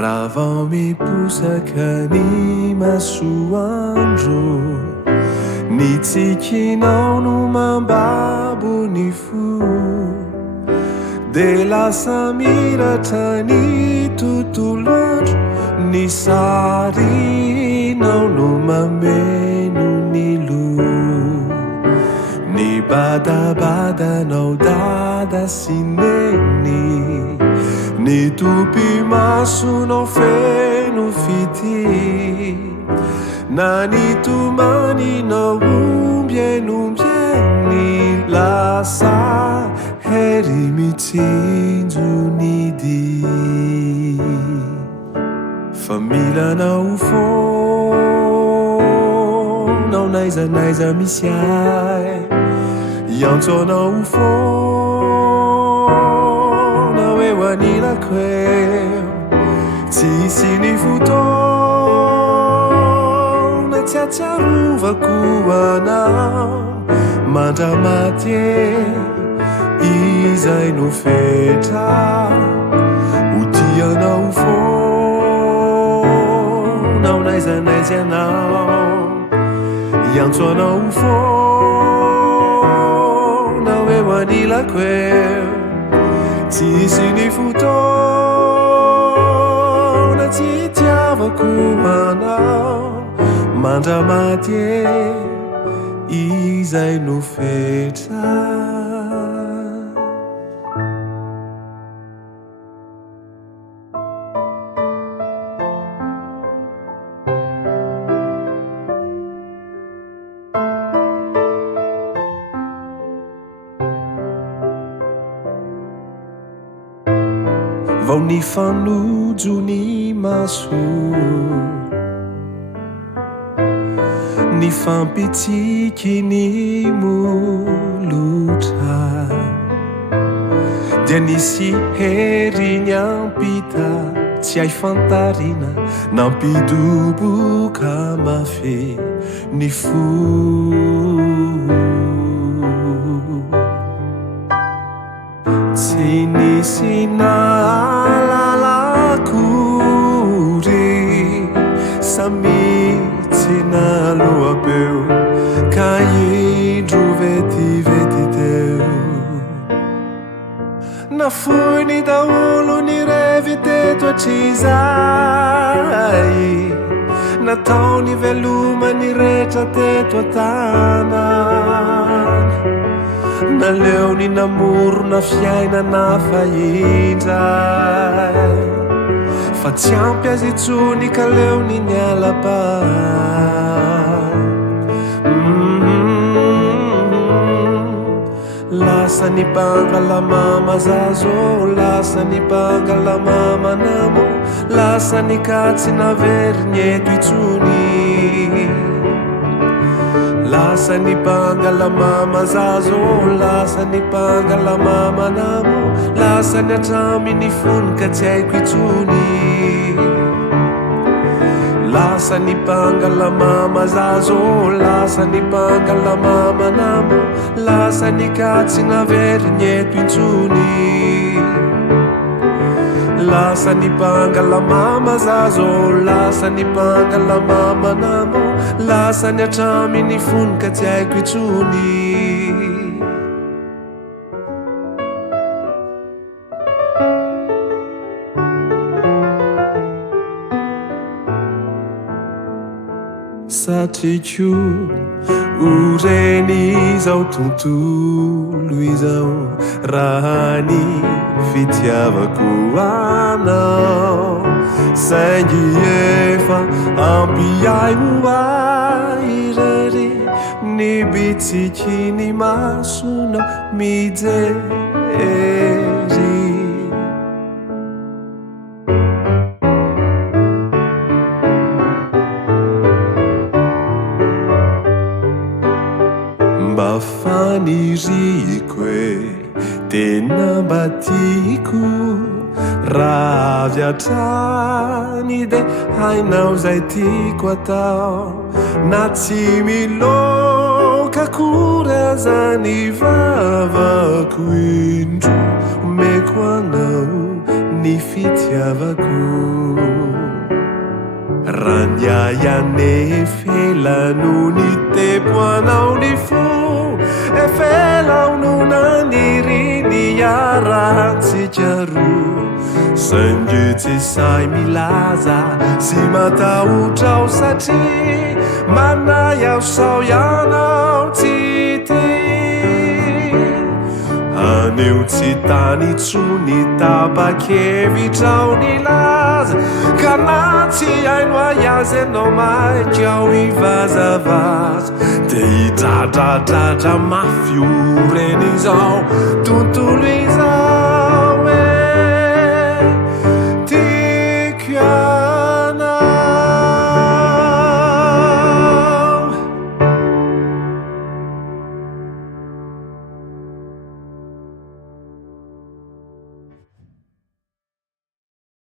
Raha vao miposaka ny masoandro ny tsikinao no mambabo ny fo de lasa miratra ny tontolo andro ny sarinao no mameno ny lo ny badabadanao dada sy neny ny tompy masonao feno fity na ny tomaninao ombienombieny lasa hery mitsinjo ny di fa milanao fonao naizanaiza misy ay iantsonao Nilakwe tsisy ny fotoana tsy atsiarovako anao mandramaty izay no fetra odianao fonao naizanaizy anao iantso anao fonao eo anilakwe tsisy ny fotoana tsy itiavako anao mandramaty izay no fetra vao ny fanojo ny maso ny fampitsiky ny molotra dia nisy hery ny ampita tsy hay fantarina nampidoboka mafy ny fo tsy nisy samitsina loapeo ka indro vetivety teo nafoy ny daolo ny revy teto atr'izay natao ny veloma ny rehetra teto an-tanana naleo ny namorona fiainana fahindray fa tsy ampy azy itsony ka leo ny nialapa lasa ny pangalamama zazo lasa ny pangalamama namo lasa ny katsy navery ny eto itsony lasa ny pangalamama zazo lasa ny pangalamama namo lasa ny atramy ny fony ka tsy haiko itsony lasa ny pangalamama zazo lasa ny pangalamama namo lasa ny katsy navery ny eto itsony lasa ny pangalamama zazo lasa ny pangalamama namo lasa ny atramy ny fony ka tsy haiko itsony satriko oreny izao tontolo izao raha ny fitiavako anao saingy efa ampiay ho airery ny bitsiky ny masonao mijery mba faniriko e tena mba tiako raha avy hatrany de hainao zay tiako atao na tsy miloka akory aza ny vavako indro omeko anao ny fitiavako raha niayanefe no ny tempo anao ny fo efelao no naniriny arahantsika roa saingy tsy say milaza sy matahotrao satria manay aho sao ianao tsy ty aneo tsy tany tsony tapakevitrao ny laza ka na tsy haino aiazy anao maikao ivazavaza de hidradradratra mafy oreny izao